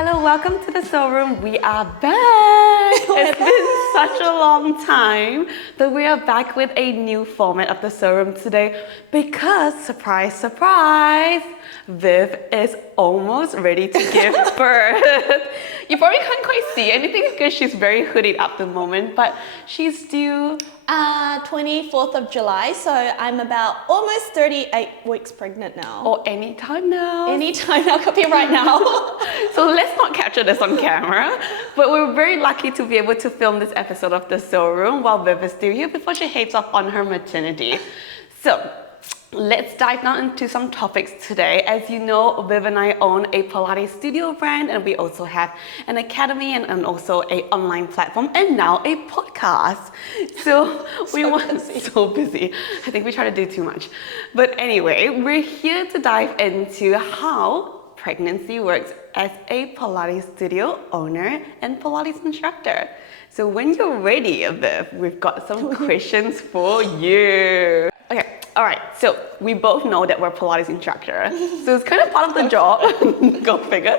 Hello, welcome to the showroom. We are back. It's been such a long time, but we are back with a new format of the showroom today because, surprise, surprise, Viv is almost ready to give birth. You probably can't quite see anything because she's very hoodied up at the moment, but she's due 24th of July, so I'm about almost 38 weeks pregnant now. or anytime now. Anytime now, could be right now. So let's not capture this on camera, but we're very lucky to be able to film this episode of the showroom while Viv is still here before she heads off on her maternity. So let's dive now into some topics today. As you know, Viv and I own a Pilates studio brand, and we also have an academy and also an online platform and now a podcast. So we want so busy. I think we try to do too much. But anyway, we're here to dive into how pregnancy works as a Pilates studio owner and Pilates instructor. So when you're ready, Viv, we've got some questions for you. Okay. All right, so we both know that we're Pilates instructor. So it's kind of part of the job, go figure,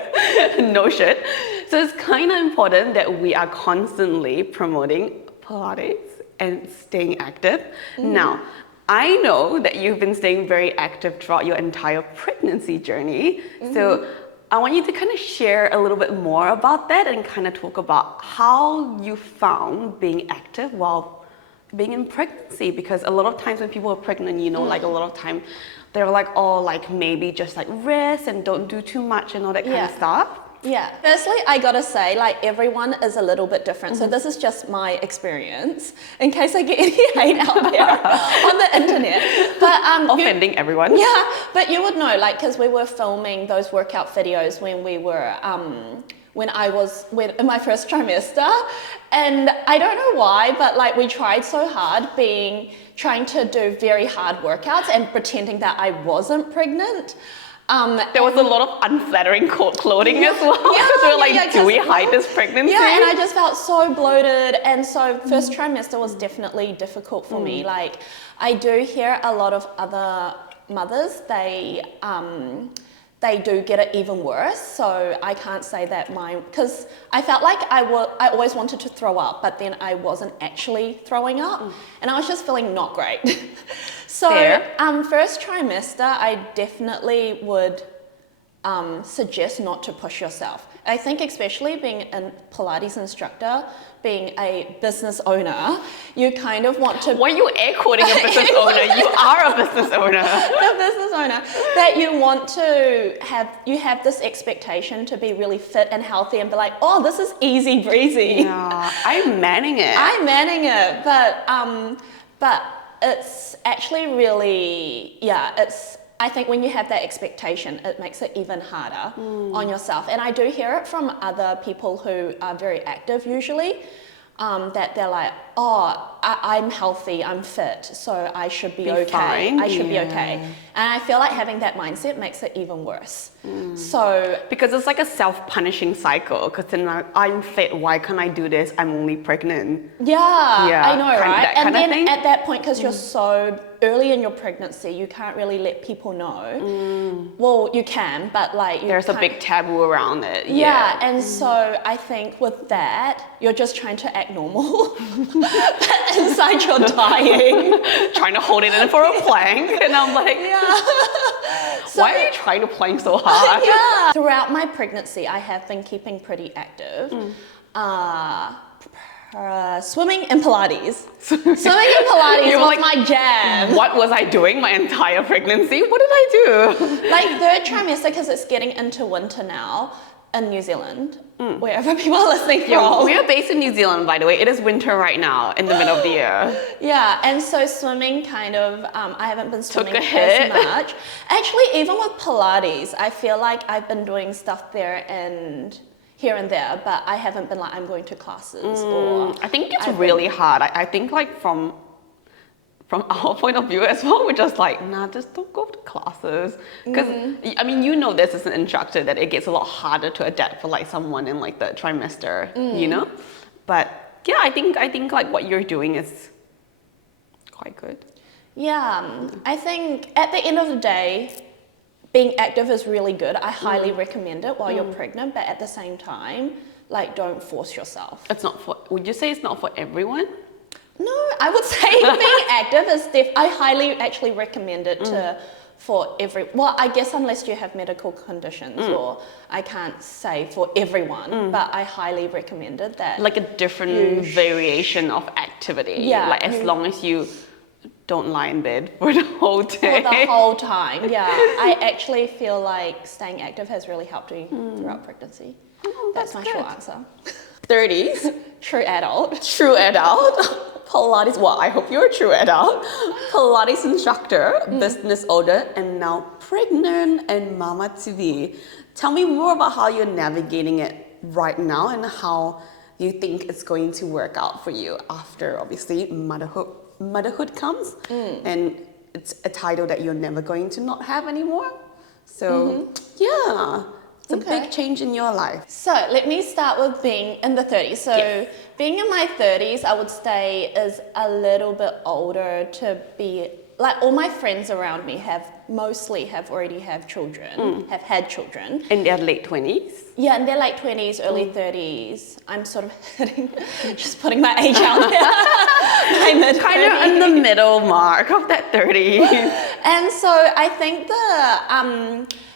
no shit. So it's kind of important that we are constantly promoting Pilates and staying active. Now, I know that you've been staying very active throughout your entire pregnancy journey. So I want you to kind of share a little bit more about that and kind of talk about how you found being active while being in pregnancy, because a lot of times when people are pregnant, you know, like a lot of time they're like, oh, like maybe just like rest and don't do too much and all that kind of stuff. Yeah. Firstly, I gotta say, like, everyone is a little bit different. So this is just my experience, in case I get any hate out there on the internet. But Offending everyone. Yeah, but you would know, like, because we were filming those workout videos when we were when I was in my first trimester, and I don't know why, but like we tried so hard trying to do very hard workouts and pretending that I wasn't pregnant. There was a lot of unflattering clothing as well. Yeah, so we're like, do we hide this pregnancy? Yeah, and I just felt so bloated, and so first trimester was definitely difficult for me. Like, I do hear a lot of other mothers, they do get it even worse, so I can't say that mine, because I felt like I always wanted to throw up, but then I wasn't actually throwing up, and I was just feeling not great. So first trimester, I definitely would suggest not to push yourself. I think especially being a Pilates instructor, being a business owner, you kind of want to... Why are you air quoting a business owner? You are a business owner. The business owner. That you want to have this expectation to be really fit and healthy and be like, oh, this is easy breezy. Yeah, I'm manning it. I'm manning it, but it's actually really, I think when you have that expectation, it makes it even harder on yourself. And I do hear it from other people who are very active usually, that they're like, oh, I'm healthy, I'm fit, so I should be okay. Fine. I should be okay. And I feel like having that mindset makes it even worse. So because it's like a self-punishing cycle, because then I'm fit, why can't I do this? I'm only pregnant. Yeah, I know, right? And then at that point, because you're so early in your pregnancy, you can't really let people know. Well, you can, but like there's a big taboo around it. Yeah, and so I think with that, you're just trying to act normal, but inside you're dying. Trying to hold it in for a plank, and I'm like, So, why are you trying to plank so hard? Yeah. Throughout my pregnancy, I have been keeping pretty active. Swimming and Pilates. Swimming and Pilates was like, my jam. What was I doing my entire pregnancy? What did I do? Like third trimester, because it's getting into winter now in New Zealand, wherever people are listening from. We are based in New Zealand, by the way. It is winter right now, in the middle of the year. Yeah, and so swimming kind of, I haven't been swimming Took a hit. as much. Actually, even with Pilates, I feel like I've been doing stuff there and here and there, but I haven't been like, I'm going to classes or... I think it's really hard. I think like from our point of view as well, we're just like, nah, just don't go to classes. Because, I mean, you know this as an instructor that it gets a lot harder to adapt for like someone in like the trimester, you know? But yeah, I think like what you're doing is quite good. Yeah, I think at the end of the day, being active is really good. I highly recommend it while you're pregnant, but at the same time, like, don't force yourself. It's not for, would you say it's not for everyone? No, I would say being active is I highly actually recommend it for well, I guess unless you have medical conditions, or I can't say for everyone, but I highly recommend it that. Like a different variation of activity. Yeah, Like as long as you don't lie in bed for the whole day. For the whole time, yeah. I actually feel like staying active has really helped me throughout pregnancy. Oh, that's my good. short answer. 30s, True adult. true adult. Pilates, well, I hope you're a true adult. Pilates instructor, business owner, and now pregnant and mama to be. Tell me more about how you're navigating it right now and how you think it's going to work out for you after, obviously, motherhood comes, and it's a title that you're never going to not have anymore. So, yeah. It's a big change in your life. So let me start with being in the 30s. So being in my 30s, I would say is a little bit older to be, like all my friends around me have already have children, have had children. In their late 20s? Yeah, in their late 20s, early 30s. I'm sort of just putting my age out there. My mid-30s. Kind of in the middle mark of that 30s. And so I think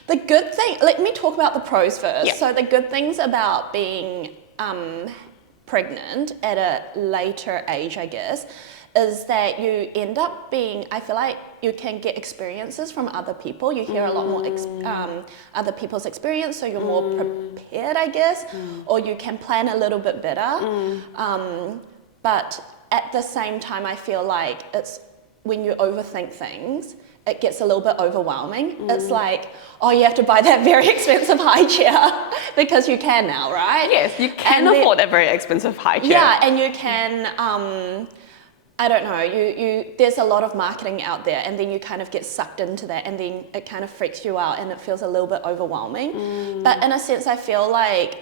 the good thing, let me talk about the pros first. Yeah. So the good things about being pregnant at a later age, I guess, is that you end up being, I feel like you can get experiences from other people. You hear a lot more other people's experience, so you're more prepared, I guess, or you can plan a little bit better. But at the same time, I feel like it's when you overthink things, it gets a little bit overwhelming. It's like, oh, you have to buy that very expensive high chair because you can now, right? Yes, you can afford a very expensive high chair. Yeah, and you can, I don't know, there's a lot of marketing out there, and then you kind of get sucked into that, and then it kind of freaks you out and it feels a little bit overwhelming. But in a sense, I feel like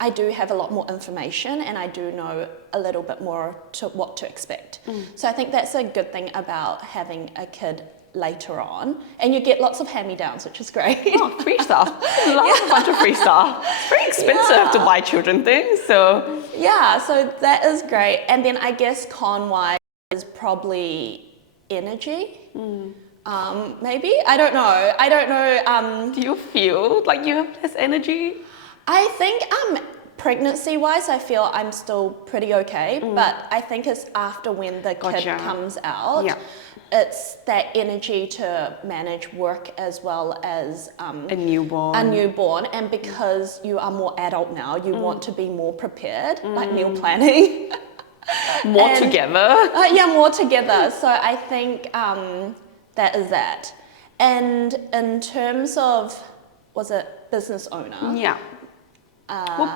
I do have a lot more information, and I do know a little bit more to what to expect. So I think that's a good thing about having a kid later on, and you get lots of hand-me-downs, which is great. Oh, free stuff. Love a bunch of free stuff. It's very expensive to buy children things, so. Yeah, so that is great. And then I guess con-wise is probably energy. Maybe? I don't know. Do you feel like you have less energy? I think pregnancy-wise, I feel I'm still pretty okay, but I think it's after when the kid comes out, it's that energy to manage work as well as a newborn. And because you are more adult now, you want to be more prepared, like meal planning. More together? Yeah, more together. So I think that is that. And in terms of, was it business owner? Yeah. Well,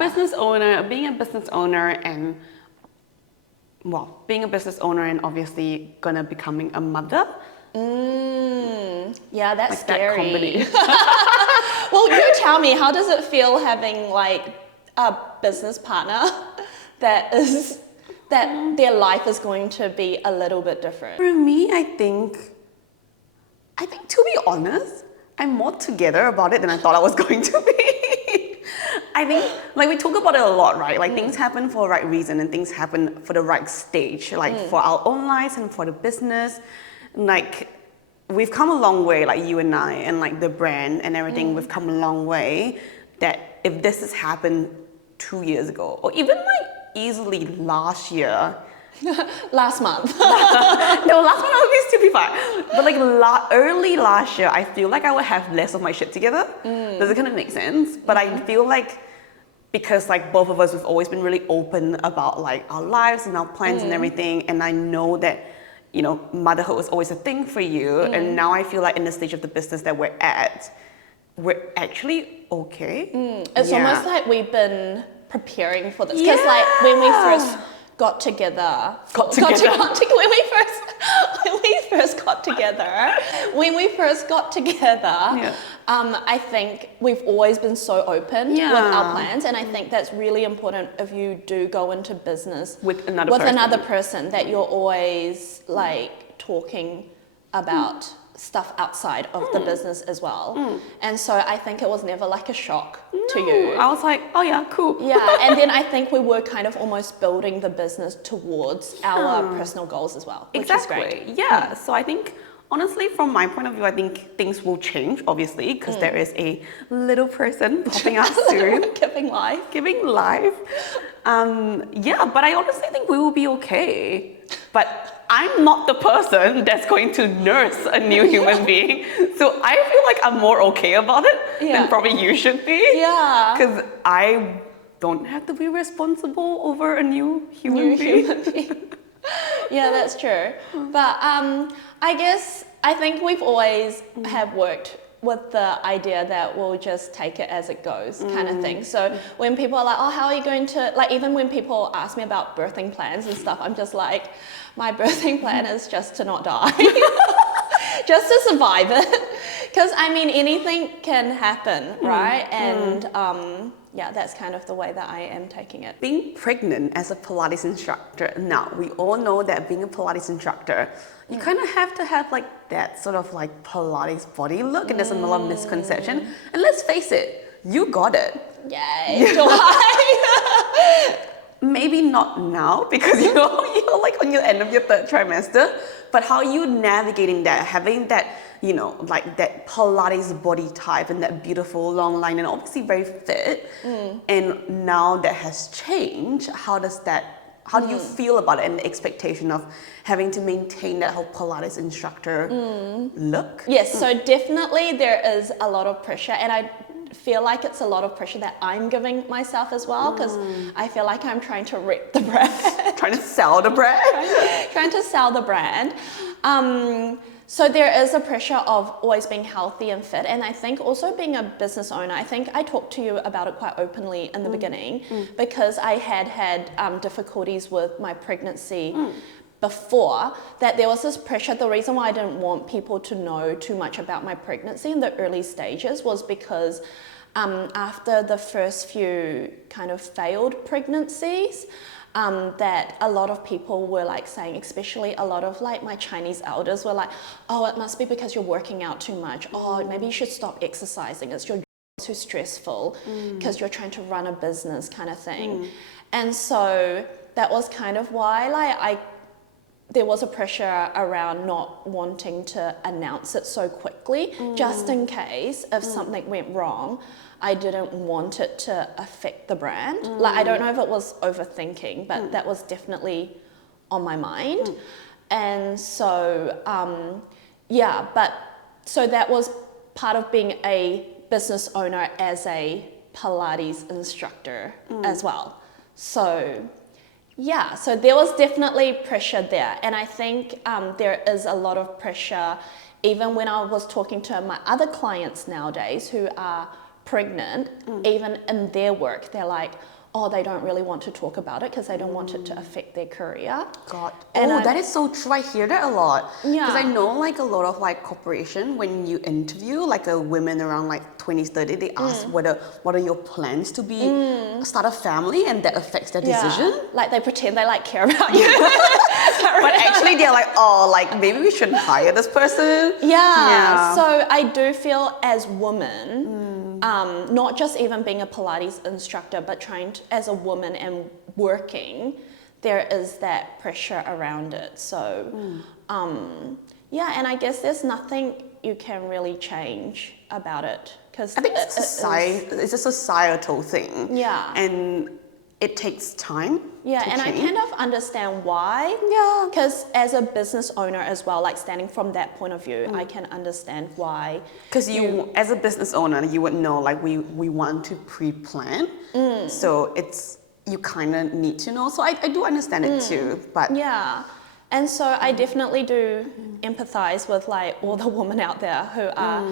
being a business owner and obviously gonna becoming a mother. Yeah, that's like scary. That combination. Well, you tell me, how does it feel having like a business partner that their life is going to be a little bit different? For me, I think to be honest, I'm more together about it than I thought I was going to be. I think, like, we talk about it a lot, right? Like, things happen for the right reason and things happen for the right stage, like for our own lives and for the business. Like, we've come a long way, like you and I, and like the brand and everything, we've come a long way. That if this has happened 2 years ago, or even like easily last year. Last month. No, last month I would still be fine. But like early last year, I feel like I would have less of my shit together. Does it kind of make sense? But I feel like because like both of us, we've always been really open about like our lives and our plans and everything. And I know that, you know, motherhood was always a thing for you. And now I feel like in the stage of the business that we're at, we're actually okay. It's almost like we've been preparing for this. Because like when we first got together, when we first got together, I think we've always been so open with our plans, and I think that's really important if you do go into business with another person, that you're always like talking about stuff outside of the business as well. And so I think it was never like a shock to No, you. I was like, oh yeah, cool. Yeah, and then I think we were kind of almost building the business towards our personal goals as well, which is great. Exactly. Yeah. So I think, honestly, from my point of view, I think things will change, obviously, because there is a little person popping out soon. Giving life. Giving life. Yeah, but I honestly think we will be okay. But I'm not the person that's going to nurse a new human being. So I feel like I'm more okay about it than probably you should be. Yeah. Because I don't have to be responsible over a new human being. Yeah, that's true. But I think we've always have worked with the idea that we'll just take it as it goes kind of thing. So when people are like, oh, how are you going to, like even when people ask me about birthing plans and stuff, I'm just like, my birthing plan is just to not die. Just to survive it. Because I mean, anything can happen, right? And yeah, that's kind of the way that I am taking it. Being pregnant as a Pilates instructor, now we all know that being a Pilates instructor, you kind of have to have like that sort of like Pilates body look, and there's a lot of misconception. And let's face it, you got it. Yay, do I? Maybe not now because you're like on your end of your third trimester, but how are you navigating that, having that, you know, like that Pilates body type and that beautiful long line and obviously very fit, and now that has changed, how do you feel about it and the expectation of having to maintain that whole Pilates instructor look? Yes, so definitely there is a lot of pressure, and I feel like it's a lot of pressure that I'm giving myself as well, because I feel like I'm trying to rep the brand. Trying to sell the brand? Trying to sell the brand. So there is a pressure of always being healthy and fit, and I think also being a business owner, I think I talked to you about it quite openly in the beginning, because I had difficulties with my pregnancy before, that there was this pressure. The reason why I didn't want people to know too much about my pregnancy in the early stages was because after the first few kind of failed pregnancies, that a lot of people were like saying, especially a lot of like my Chinese elders were like, oh, it must be because you're working out too much. Oh, maybe you should stop exercising. It's too stressful because you're trying to run a business kind of thing. And so that was kind of why like there was a pressure around not wanting to announce it so quickly, just in case if something went wrong. I didn't want it to affect the brand. Like, I don't know if it was overthinking, but that was definitely on my mind. And so, so that was part of being a business owner as a Pilates instructor as well. So, yeah, so there was definitely pressure there. And I think there is a lot of pressure, even when I was talking to my other clients nowadays who are pregnant, even in their work, they're like, oh, they don't really want to talk about it because they don't want it to affect their career. God. And that is so true. I hear that a lot. Yeah. Because I know like a lot of like corporation, when you interview like a women around like 20s, 30, they ask what are your plans to be start a family, and that affects their decision. Like they pretend they like care about you. But actually they're like, oh, like maybe we shouldn't hire this person. Yeah. So I do feel as women, not just even being a Pilates instructor, but trying to, as a woman and working, there is that pressure around it. So, yeah, and I guess there's nothing you can really change about it. Cause I think it's a societal thing. Yeah. And it takes time. Yeah, and change. I kind of understand why. Yeah. Because as a business owner as well, like standing from that point of view, I can understand why. Because you, as a business owner, you would know like we want to pre-plan. So it's, you kind of need to know. So I do understand it too. But yeah. And so I definitely do empathize with like all the women out there who are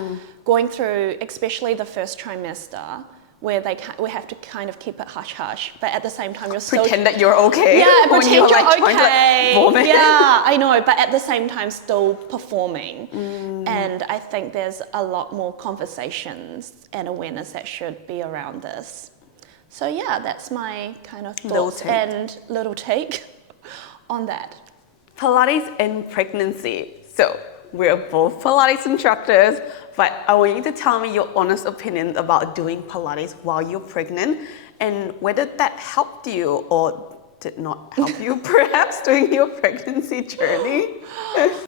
going through, especially the first trimester, where we have to kind of keep it hush-hush, but at the same time you're still... Pretend that you're okay. Yeah, when pretend you're like, okay. Vomit. Yeah, I know, but at the same time still performing. And I think there's a lot more conversations and awareness that should be around this. So yeah, that's my kind of thoughts and little take on that. Pilates in pregnancy. So we're both Pilates instructors, but I want you to tell me your honest opinion about doing Pilates while you're pregnant and whether that helped you or did not help you, perhaps, during your pregnancy journey.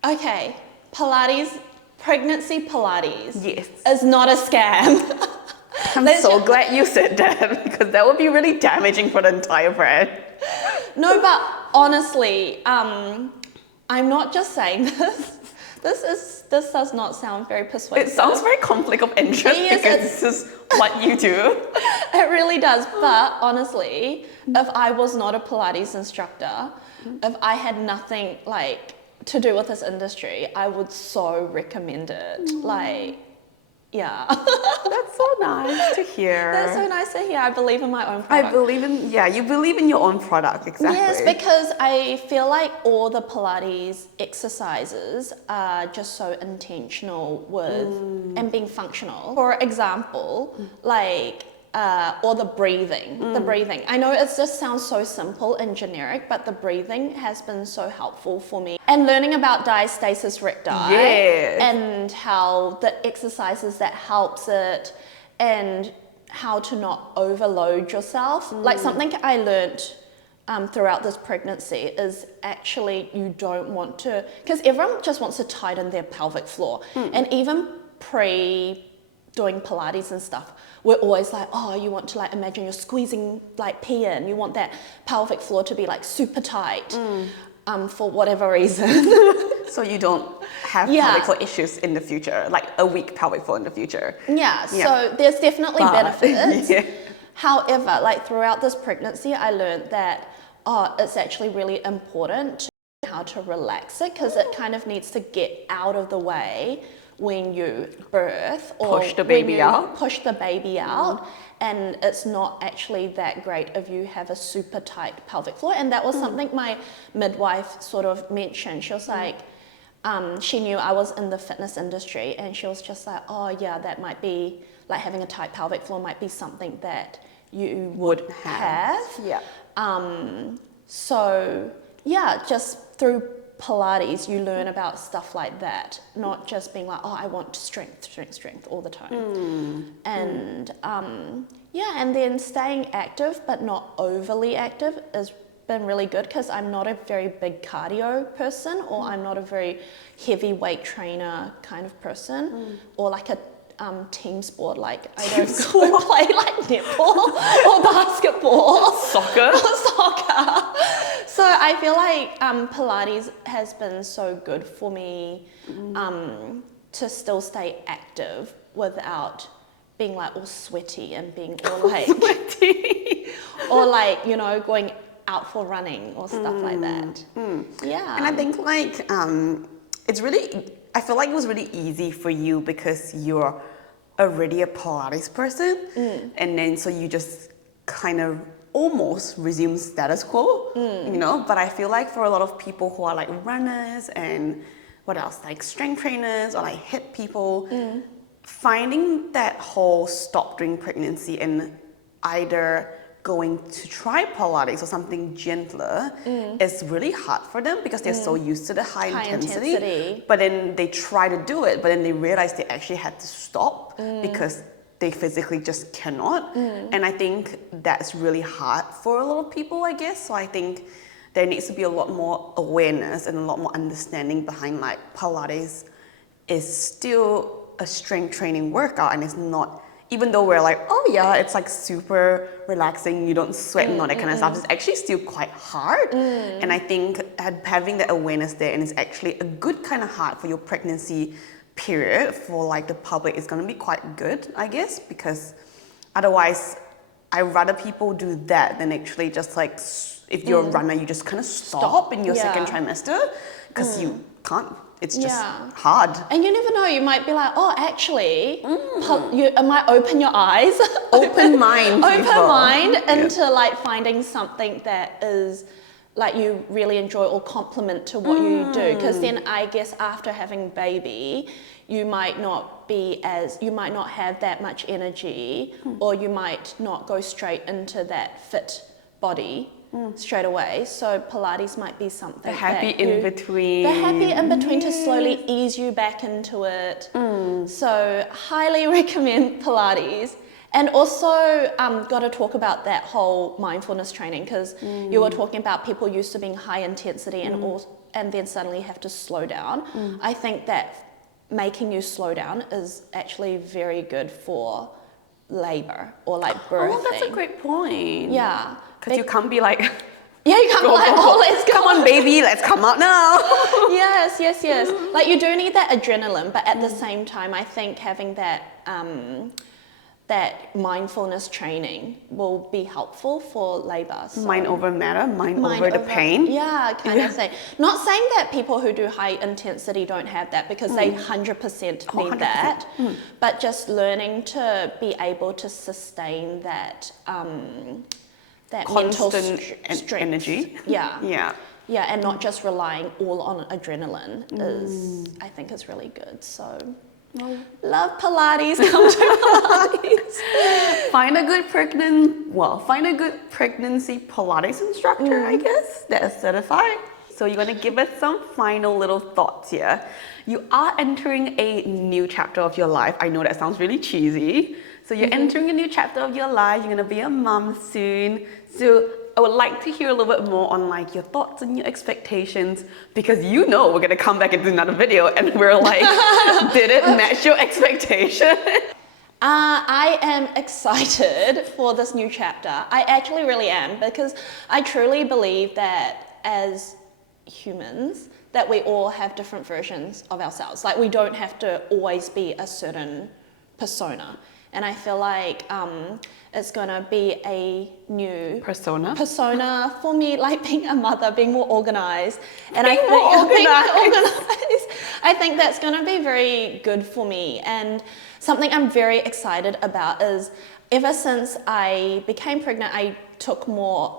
Okay, Pilates, pregnancy Pilates Yes. is not a scam. I'm so glad you said that because that would be really damaging for the entire brand. No, but honestly, I'm not just saying this. This does not sound very persuasive. It sounds very conflict of interest because this is what you do. It really does. But honestly, if I was not a Pilates instructor, if I had nothing like to do with this industry, I would so recommend it. Like, yeah. That's so nice to hear. That's so nice to hear. I believe in my own product. You believe in your own product, exactly. Yes, because I feel like all the Pilates exercises are just so intentional with and being functional. For example, like or the breathing. The breathing. I know it just sounds so simple and generic, but the breathing has been so helpful for me. And learning about diastasis recti and how the exercises that helps it and how to not overload yourself. Like something I learned throughout this pregnancy is actually you don't want to, because everyone just wants to tighten their pelvic floor. And even doing Pilates and stuff, we're always like, oh, you want to like imagine you're squeezing like pee in, you want that pelvic floor to be like super tight for whatever reason. So you don't have pelvic floor issues in the future, like a weak pelvic floor in the future. Yeah, so there's definitely benefits. However, like throughout this pregnancy, I learned that it's actually really important how to relax it because it kind of needs to get out of the way when you birth or push the baby out. And it's not actually that great if you have a super tight pelvic floor. And that was something my midwife sort of mentioned. She was like, she knew I was in the fitness industry and she was just like, oh yeah, that might be like having a tight pelvic floor might be something that you would have. So yeah, just through Pilates, you learn about stuff like that, not just being like, oh, I want strength all the time. And and then staying active but not overly active has been really good because I'm not a very big cardio person or I'm not a very heavy weight trainer kind of person or like a team sport, like I don't go play like netball or basketball. Soccer. So I feel like Pilates has been so good for me to still stay active without being like all sweaty and being all like or like, you know, going out for running or stuff like that. Yeah. And I think like I feel like it was really easy for you because you're already a Pilates person and then so you just kind of almost resume status quo, you know, but I feel like for a lot of people who are like runners and what else, like strength trainers or like HIIT people, finding that whole stop during pregnancy and either going to try Pilates or something gentler is really hard for them because they're so used to the high intensity. But then they try to do it, but then they realize they actually had to stop because they physically just cannot. And I think that's really hard for a lot of people, I guess. So I think there needs to be a lot more awareness and a lot more understanding behind like Pilates is still a strength training workout and it's not, even though we're like, oh yeah, it's like super relaxing, you don't sweat and all that kind of stuff, it's actually still quite hard. And I think having that awareness there, and it's actually a good kind of hard for your pregnancy period for like the public is going to be quite good, I guess, because otherwise I'd rather people do that than actually just like, if you're a runner, you just kind of stop in your second trimester because you can't. It's just hard. And you never know, you might be like, oh, actually, you might open your eyes. Open mind into like finding something that is like you really enjoy or complement to what you do. Because then I guess after having baby, you might not have that much energy or you might not go straight into that fit body straight away. So Pilates might be something The happy that in between. The happy in between to slowly ease you back into it. So highly recommend Pilates. And also got to talk about that whole mindfulness training, because you were talking about people used to being high intensity and then suddenly have to slow down. I think that making you slow down is actually very good for labor or like birthing. Oh, that's a great point. Yeah. Because you can't be like, Yeah, you can't be like, oh, let's go. come on, baby, let's come out now. Yes. Like you do need that adrenaline, but at the same time, I think having that that mindfulness training will be helpful for labor. So Mind over matter, mind over the pain. Yeah, kind of thing. Not saying that people who do high intensity don't have that, because they 100% need 100%. that, but just learning to be able to sustain that that mental Constant strength. energy. Yeah, and not just relying all on adrenaline is, I think, is really good. So. Love Pilates. Come to Pilates. Find a good pregnancy Pilates instructor, I guess, that is certified. So you're gonna give us some final little thoughts here. You are entering a new chapter of your life. I know that sounds really cheesy. So you're entering a new chapter of your life. You're gonna be a mom soon. So I would like to hear a little bit more on like your thoughts and your expectations, because you know we're gonna come back and do another video and we're like, did it match your expectation? I am excited for this new chapter. I actually really am, because I truly believe that as humans, that we all have different versions of ourselves. Like we don't have to always be a certain persona. And I feel like it's gonna be a new persona for me, like being a mother, being more organized. And being more organized. I think that's gonna be very good for me. And something I'm very excited about is, ever since I became pregnant, I took more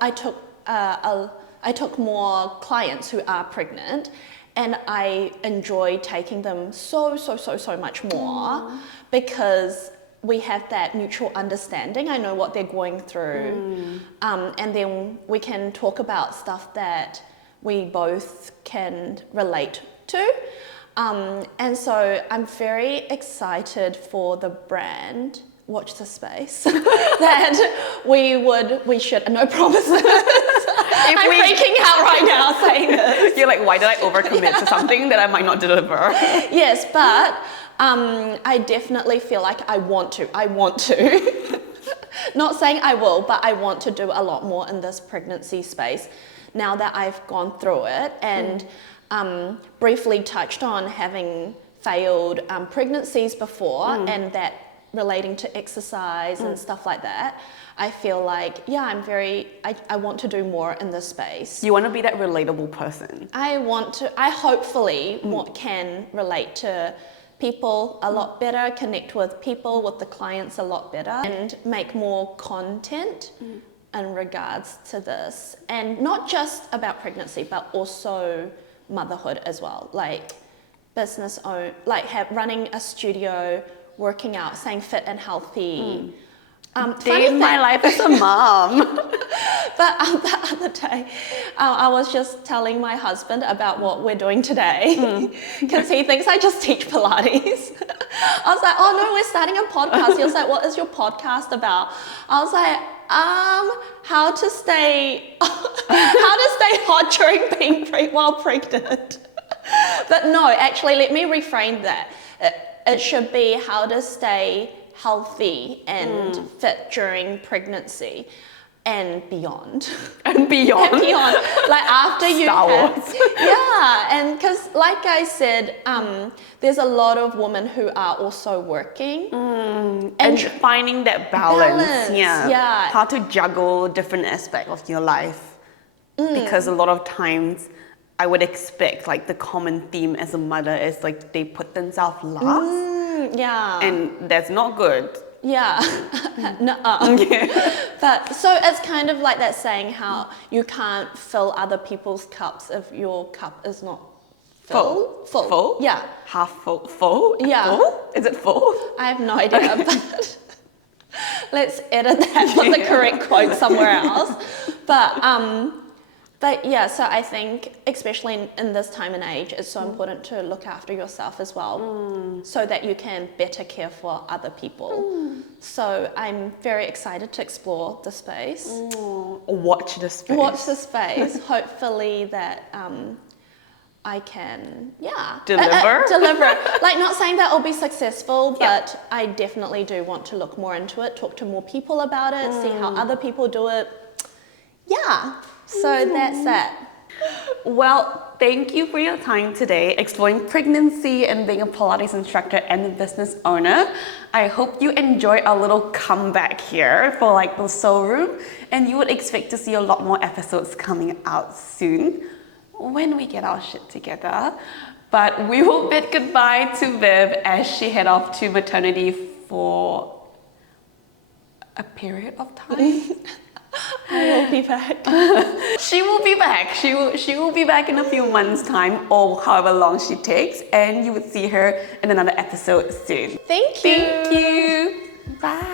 clients who are pregnant, and I enjoy taking them so much more, because we have that mutual understanding. I know what they're going through. And then we can talk about stuff that we both can relate to. And so I'm very excited for the brand, watch the space, that we should, no promises. I'm freaking out right now saying this. You're like, why did I overcommit to something that I might not deliver? Yes, but I definitely feel like I want to. Not saying I will, but I want to do a lot more in this pregnancy space now that I've gone through it, and briefly touched on having failed pregnancies before, and that relating to exercise and stuff like that. I feel like, I want to do more in this space. You want to be that relatable person. I hopefully can relate to people a lot better, connect with people, with the clients a lot better, and make more content in regards to this. And not just about pregnancy, but also motherhood as well. Like running a studio, working out, staying fit and healthy. Day in my life as a mom. But the other day, I was just telling my husband about what we're doing today, because he thinks I just teach Pilates. I was like, oh no, we're starting a podcast. He was like, what is your podcast about? I was like, how to stay hot during being while pregnant. But no, actually, let me reframe that. It should be how to stay healthy and fit during pregnancy. And beyond. And beyond. Like after you Star Wars. And because like I said, there's a lot of women who are also working. And finding that balance. Yeah. How to juggle different aspects of your life. Because a lot of times I would expect like the common theme as a mother is like they put themselves last. And that's not good. Yeah. But so it's kind of like that saying how you can't fill other people's cups if your cup is not full. Yeah. Half full? Yeah. Full? Is it full? I have no idea, but let's edit that, put the correct quote somewhere else. But yeah, so I think especially in this time and age, it's so important to look after yourself as well, so that you can better care for other people. So I'm very excited to explore the space. Watch the space. Watch the space. Hopefully that I can, Deliver? deliver. Like, not saying that I'll be successful, but I definitely do want to look more into it, talk to more people about it, see how other people do it. Yeah, so that's that. Well, thank you for your time today exploring pregnancy and being a Pilates instructor and a business owner. I hope you enjoy our little comeback here for like the Soul Room, and you would expect to see a lot more episodes coming out soon when we get our shit together. But we will bid goodbye to Viv as she head off to maternity for a period of time. I will be back. She will be back. She will be back in a few months' time, or however long she takes, and you would see her in another episode soon. Thank you. Thank you. Bye.